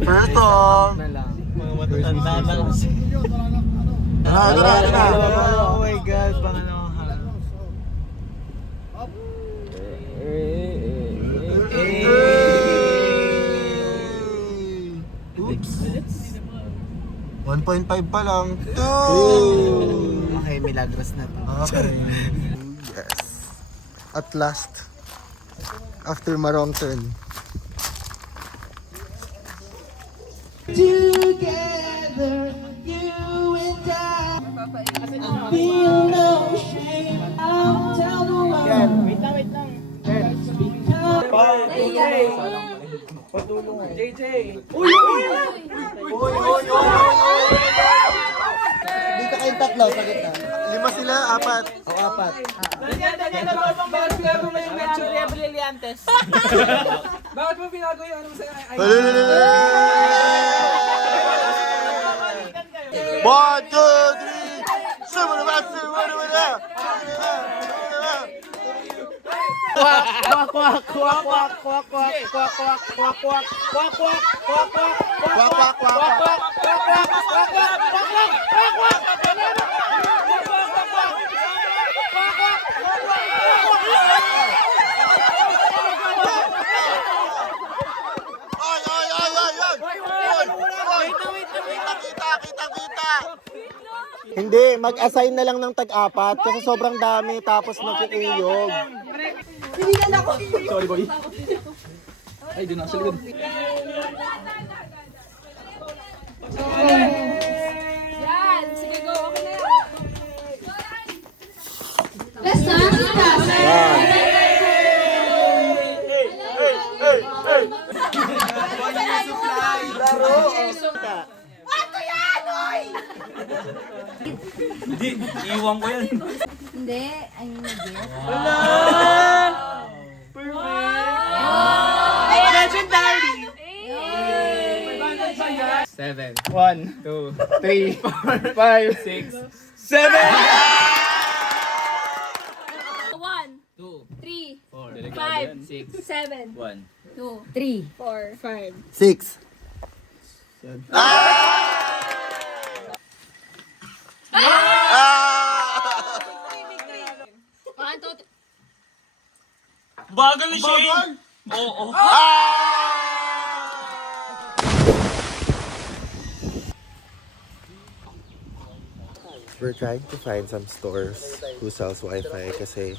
Bertong! Mga matatanda na kasi. Tara. Oh my God, pangalawahan. Oops. 1.5 pa lang. 2! Okay, milagros na to. Okay. Yes. At last. After marong turn. Together, you and I feel no shame. I'll tell the world. Wait lang. Patulong. JJ. Uy! Dito kayong tatlo sa gitna. 5 sila, 4. O 4. Bakit mo binago yung ano sa'yo? Ay, 1, 2, 3. Sumuna. Kita. Hindi, mag-assign na lang ng tag-4 kasi sobrang dami tapos nagkukuyog. sorry boy. Ay, doon na sa likod. Yan! Sige, go! Okay na yan! Hindi, iiwan ko yan. Hindi, ayun na din. Legendary! 7. 1, 2, 3, 4, 5, 6, 7! 1, 2, 3, 4, 5, 6, 7, 1. 2, 3, 4, 5. 6. One, two, three. Bagal ni Shane! Oo. We're trying to find some stores who sells Wi-Fi kasi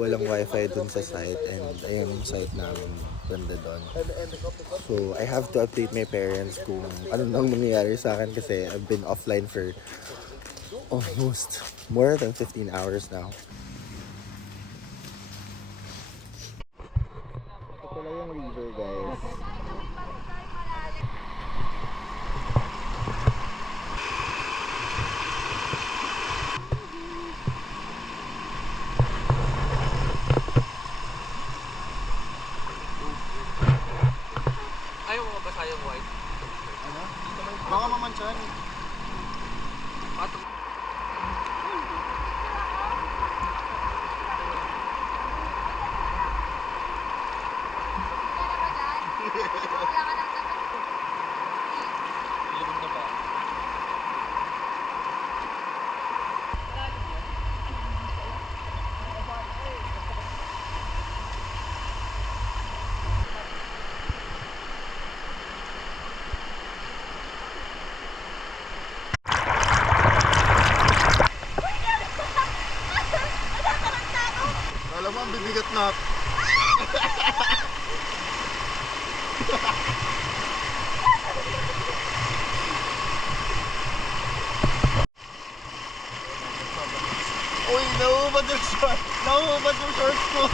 walang Wi-Fi dun sa site and ayun yung site namin banda dun. So I have to update my parents kung ano nang nangyayari sa akin kasi I've been offline for almost more than 15 hours now. Ito pala yung river, guys. Ayaw mo ba sayang white? Baka mamansyan. Alam mo, ang bibigat na. Uy, nauubad yung short. Nauubad yung shorts ko.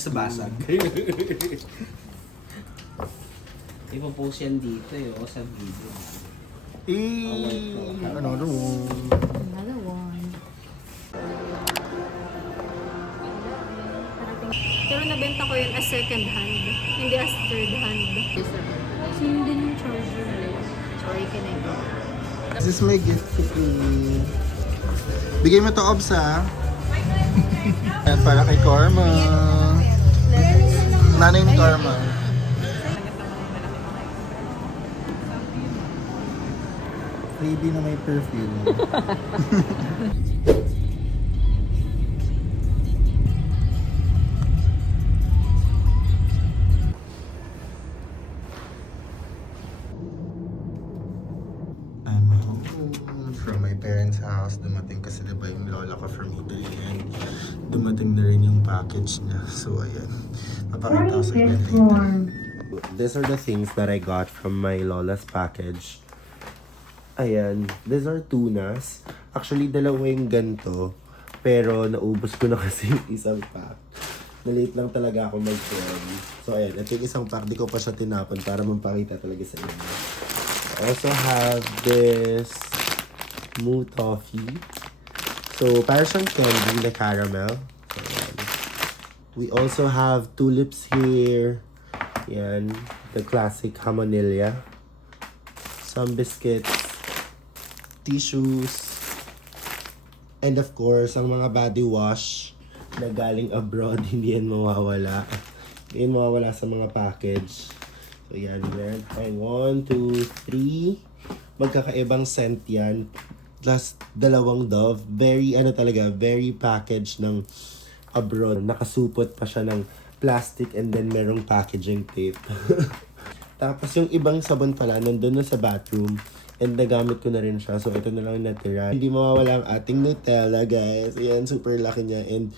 sa basag. Ipopost yan dito o sa video. Another one. Another one. Pero nabenta ko yun as second hand, hindi as third hand. Same din yung charger. Sorry, can I go? This is my gift to me. Bigay mo to, Obs, ha? Yan, para kay Karma. Nanay ni Karma. Freebie na may perfume. I'm home from my parents' house. Dumating kasi diba yung lola ko from Italy and dumating na rin yung package niya. So ayan, papakita ko sa inyo later. These are the things that I got from my lola's package. Ayan, these are tunas. Actually, dalawa yung ganito. Pero naubos ko na kasi yung isang pack. Na-late lang talaga ako mag-film. So ayan, ito yung isang pack. Di ko pa siya tinapon para mampakita talaga sa inyo. I also have this Moo Toffee. So, para siyang candy na caramel. So, ayan. We also have tulips here. Yan. The classic Hamonilla. Some biscuits. Tissues. And of course, ang mga body wash na galing abroad, hindi yan mawawala. Hindi yan mawawala sa mga package. So yan, meron tayong 1, 2, 3. Magkakaibang scent yan. Plus, dalawang Dove. Very, very packaged ng abroad. Nakasupot pa siya ng plastic and then merong packaging tape. Tapos yung ibang sabon pala, nandun na sa bathroom. And nagamit ko na rin siya. So ito na lang yung natira. Hindi mawawala ang ating Nutella, guys. Ayan, super laki niya. And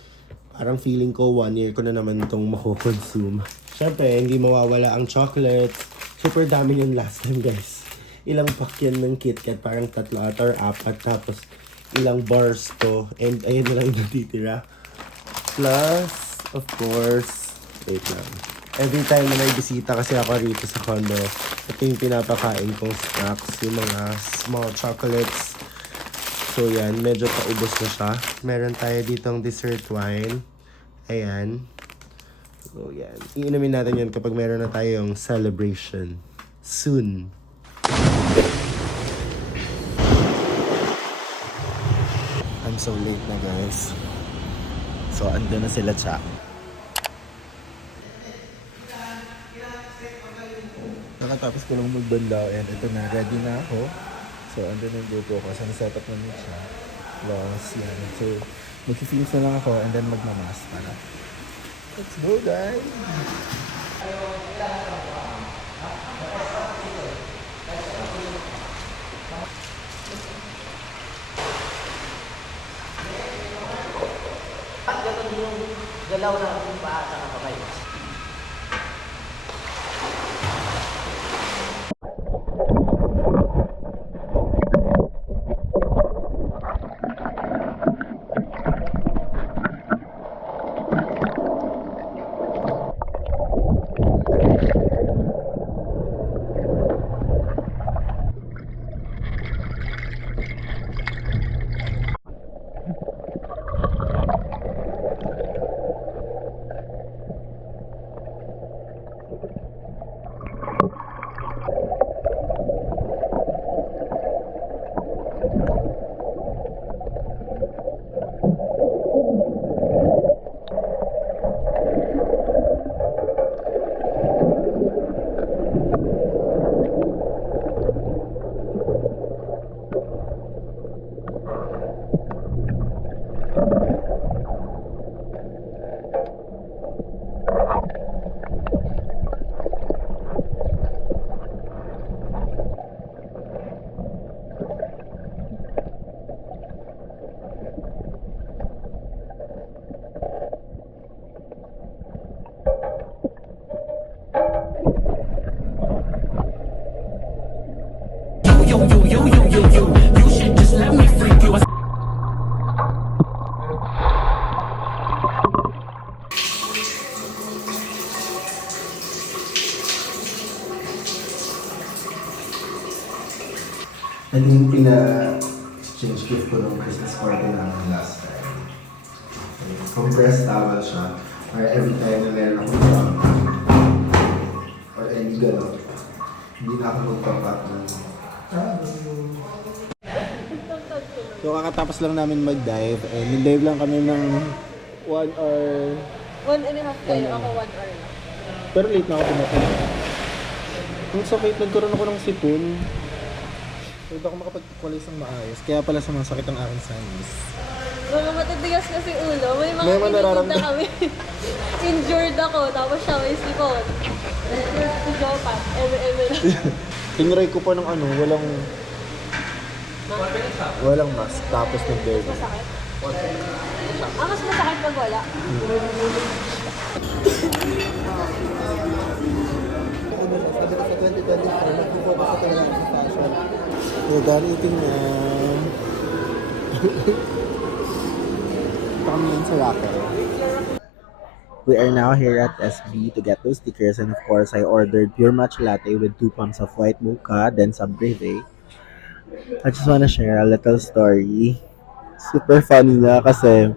parang feeling ko 1 year ko na naman itong makukonsume. Siyempre, hindi mawawala ang chocolates. Super dami yung last time, guys. Ilang pack yan ng KitKat. Parang 3 or 4. Tapos, ilang bars to. And ayun na lang yung natitira. Plus, of course, wait lang. Every time na may bisita kasi ako rito sa condo, ito yung pinapakain kong snacks. Yung mga small chocolates. So, yan. Medyo paubos na siya. Meron tayo ditong dessert wine. Ayan. So, yan. Iinumin natin yan kapag meron na tayong celebration. Soon. I'm so late na, guys. So, andun na sila, Cha. Nakatapos ko lang magbandaw and ito na, ready na ako. So, andun yung GoPro ko. So, naset up na niya siya. Loss, yan. So, mag-finish na lang ako and then magmamas para. Let's go, guys! Galaw na ang paa sa kamay. And yung pina-exchange gift ko nung Christmas party namin last time. Compressed towel siya. Or every time na meron akong drama or any gano'n, hindi na ako magpapat ng So kakatapos lang namin mag-dive and nag-dive lang kami ng 1 hour. 1.5 kayo, ako 1 hour lang. Pero late na ako pumatay. Ang sakit, nagkaroon ako ng sipon. Hindi ako makapag-equalize ng maayos. Kaya pala sumasakit ang aking sinus. Mga matitigas kasi ulo, may mga May mga pinitid na nararamdaman. kami. Injured ako, tapos siya may sipon. Jopat, eme-eme lang. Tinry ko pa ng walang mask. Tapos nag-dive. Masakit? Mas masakit pag wala. So, dalitin niya. Kami yun sa racket. We are now here at SB to get those stickers, and of course, I ordered pure matcha latte with 2 pumps of white mocha, then some breve. I just wanna share a little story. Super funny na kasi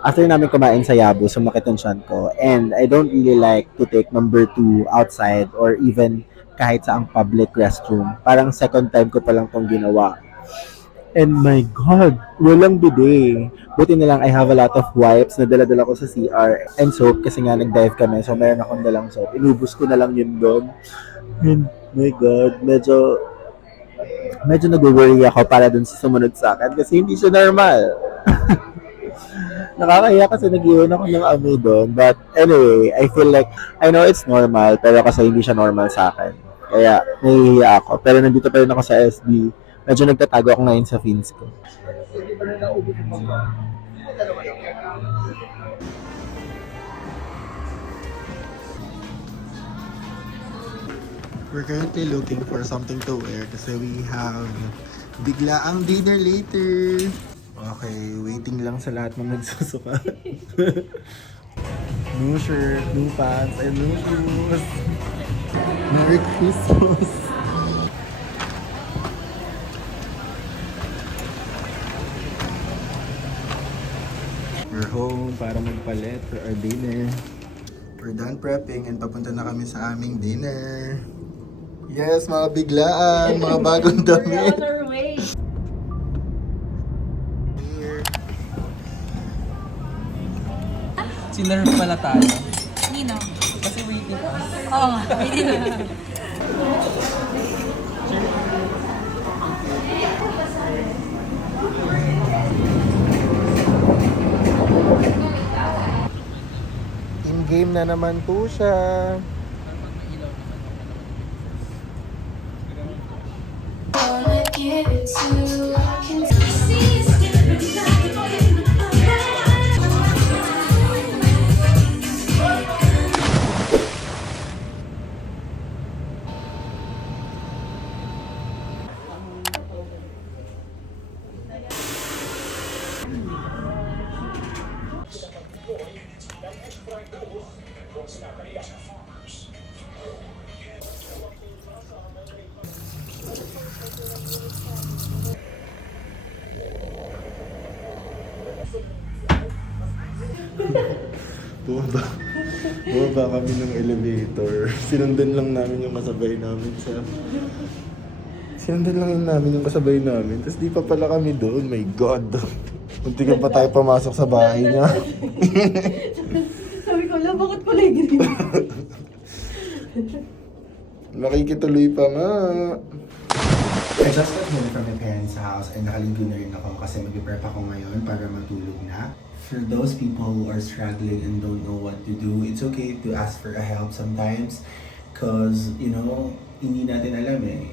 after namin kumain sa Yabu, sumakit yung tiyan ko. And I don't really like to take number 2 outside or even kahit sa ang public restroom. Parang second time ko pa lang tong ginawa. And my God, walang bidet. Buti na lang I have a lot of wipes na dala-dala ko sa CR and soap kasi nga nag-dive kami. So meron akong dalang soap. Inubos ko na lang yun doon. And my God, medyo nag-worry ako para dun sa sumunod sa akin kasi hindi siya normal. Nakakaya kasi nag-iwan ako ng amoy doon. But anyway, I feel like, I know it's normal, pero kasi hindi siya normal sa akin. Kaya nahihiya ako. Pero nandito pa rin ako sa SB. Medyo nagtatago ako ngayon sa fins ko. We're currently looking for something to wear kasi we have biglaang dinner later. Okay, waiting lang sa lahat ng nagsusuka. New shirt, new pants, and new shoes. Merry Christmas! We're home para magpalit for our dinner. We're done prepping and papunta na kami sa aming dinner. Yes, mga biglaan, mga bagong damit. Other way. Here. Sinerve pala tayo. Nino. Kasi waiting us. Oo nga, hindi na. In-game na naman po siya. Bumaba kami ng elevator. Sinundan lang namin yung kasabay namin sa... Sinundan lang yun namin yung kasabay namin. Tapos di pa pala kami doon. My God! Muntikan pa tayo pamasok sa bahay niya. Sabi ko, bakit kulay green? Nakikituloy pa nga. I just got home from my parents' house and nakalinggo na rin ako kasi mag-prep ako ngayon para matulog na. For those people who are struggling and don't know what to do, it's okay to ask for a help sometimes because, you know, hindi natin alam eh.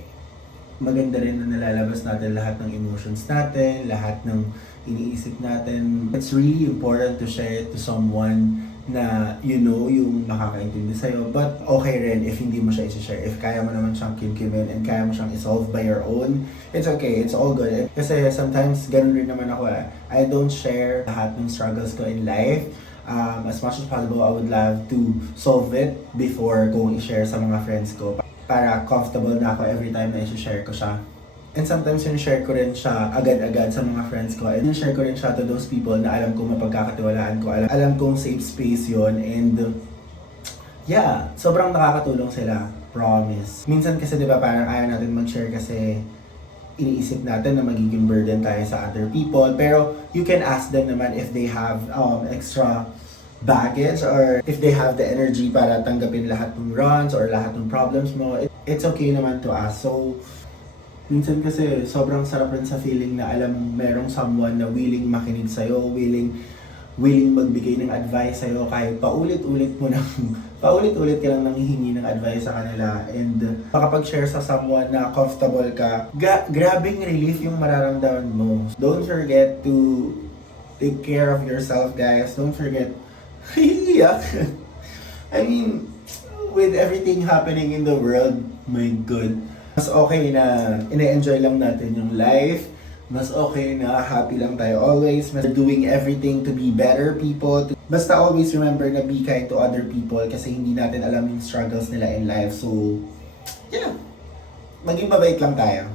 Maganda rin na nalalabas natin lahat ng emotions natin, lahat ng iniisip natin. It's really important to share it to someone na you know yung makakaintindi sa'yo. But okay rin if hindi mo siya i-share. If kaya mo naman siyang kimkimin and kaya mo siyang i-solve by your own, it's okay, it's all good. Kasi sometimes ganun rin naman ako eh. I don't share lahat ng struggles ko in life. As much as possible, I would love to solve it before kung i-share sa mga friends ko. Para comfortable na ako every time na i-share ko siya. And sometimes share ko rin siya agad-agad sa mga friends ko. And share ko rin siya to those people na alam kong mapagkakatiwalaan ko. Alam kong safe space yon. And yeah, sobrang nakakatulong sila. Promise. Minsan kasi diba parang ayaw natin mag-share kasi iniisip natin na magiging burden tayo sa other people. Pero you can ask them naman if they have extra baggage or if they have the energy para tanggapin lahat ng runs or lahat ng problems mo. It's okay naman to ask. So, minsan kasi sobrang sarap rin sa feeling na alam merong someone na willing makinig sa'yo, willing magbigay ng advice sa'yo kahit paulit-ulit ka lang nanghihingi ng advice sa kanila. And makapag-share sa someone na comfortable ka, grabing relief yung mararamdaman mo. Don't forget to take care of yourself, guys. Don't forget. Yeah. I mean, with everything happening in the world, my God, mas okay na ine-enjoy lang natin yung life. Mas okay na happy lang tayo always. Mas doing everything to be better people. Basta always remember na be kind to other people kasi hindi natin alam yung struggles nila in life. So, yeah. Maging mabait lang tayo.